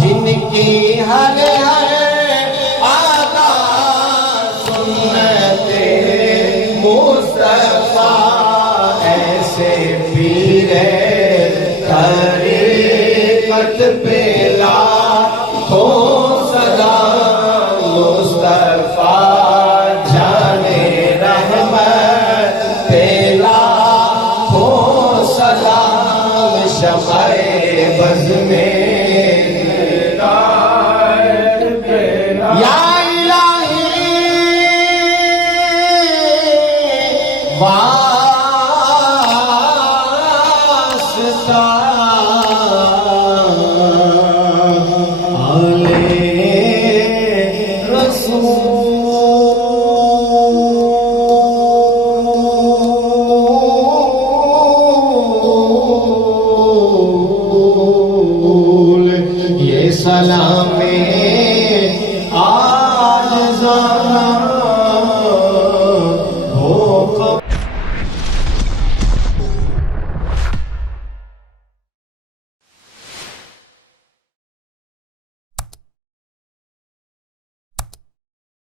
جن کی ہر ہر آقا سنت مصطفیٰ، ایسے پیر طریقت پہ لاکھوں سلام مصطفیٰ، جانے رحمت پہ لاکھوں سلام، شمع بز میں یا الہی واسطہ آل رسول، یہ سلام